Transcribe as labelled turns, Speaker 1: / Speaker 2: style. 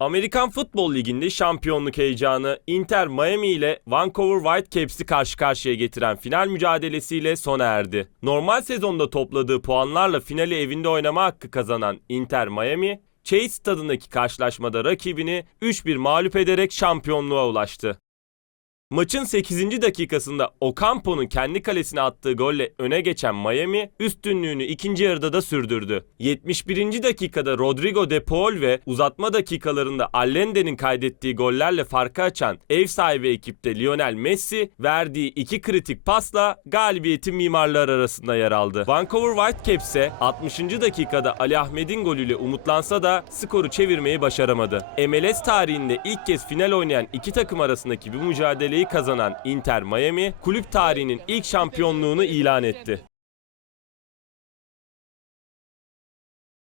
Speaker 1: Amerikan Futbol Ligi'nde şampiyonluk heyecanı Inter Miami ile Vancouver Whitecaps'i karşı karşıya getiren final mücadelesiyle sona erdi. Normal sezonda topladığı puanlarla finali evinde oynama hakkı kazanan Inter Miami, Chase stadındaki karşılaşmada rakibini 3-1 mağlup ederek şampiyonluğa ulaştı. Maçın 8. dakikasında Ocampo'nun kendi kalesine attığı golle öne geçen Miami üstünlüğünü ikinci yarıda da sürdürdü. 71. dakikada Rodrigo de Paul ve uzatma dakikalarında Allende'nin kaydettiği gollerle farkı açan ev sahibi ekipte Lionel Messi verdiği iki kritik pasla galibiyetin mimarları arasında yer aldı. Vancouver Whitecaps ise 60. dakikada Ali Ahmet'in golüyle umutlansa da skoru çevirmeyi başaramadı. MLS tarihinde ilk kez final oynayan iki takım arasındaki bu mücadeleyi kazanan Inter Miami, kulüp tarihinin ilk şampiyonluğunu ilan etti.